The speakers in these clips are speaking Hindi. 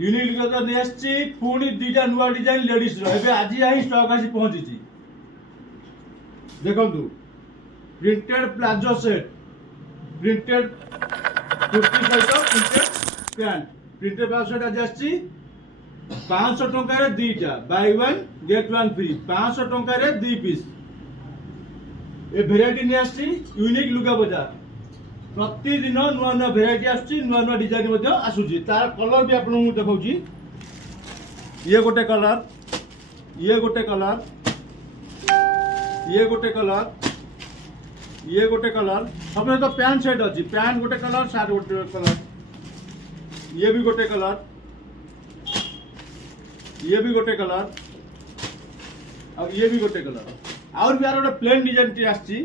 यूनिक लुगा नहीं आसी पुणी दुईटा नुआ डिजाइन लेडीज आज ही स्टॉक आसी पहुंची देखु printed palazzo set printed kurti सहित printed pant printed palazzo set आज आसी 500 टंकार दुईटा buy one get one free 500 टंकार 2 पीस ए भेराइटी नहीं आसी यूनिक लुगा बजार प्रतिदिन नुआ नुआ भेराइटी आसुची नुआ नुआ डिजाइन आसूची तार कलर भी आपको देखा ये गोटे कलर ये गोटे कलर ये गोटे कलर ये गोटे कलर सब तो पैंट सेट अच्छी पैंट गोटे कलर सार्ट गोटे कलर ये भी गोटे कलर ये भी गोटे कलर और ये भी गोटे कलर और भी यार गोटे प्लेन डिजाइन टी आसची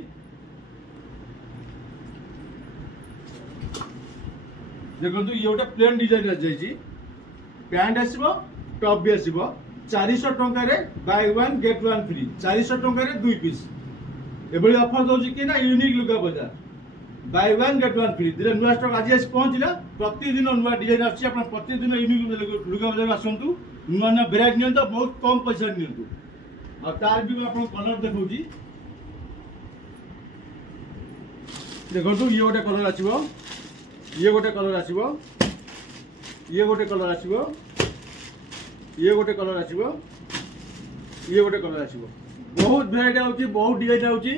देखो ये गोटे प्लेन डिजाइन आसी पैंट आसो टॉप भी आसो 400 टंकार buy one get one free 400 टंकार 2 पीस एभली ऑफर दौर कि ना यूनिक लुगा बजार buy one get one free दुटा नुआ स्टॉक आज पहुंचला प्रतिदिन नुआ डिजाइन आसी आप प्रतिदिन यूनिक लुगा बजार आसतु नुआ नुआ भेराइटी नि बहुत कम पैसा नि और तार भी आप कलर देखा देखो ये गोटे कलर आसो ये गोटे कलर आसो ये गोटे कलर आसो ये गोटे कलर आसो ये गोटे कलर आसो बहुत भेराइटी आउची बहुत डिजाइन आउची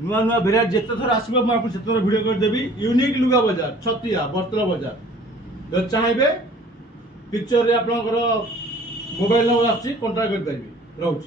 नुआ नुआ भेराइटी जिते थर आसो मुझे से भिडियो करदेवी यूनिक लुगा बजार छतिया बर्तला बजार जो चाहिए पिक्चर रे आप मोबाइल नंबर आसी कंटाक्ट कर पारे रोच।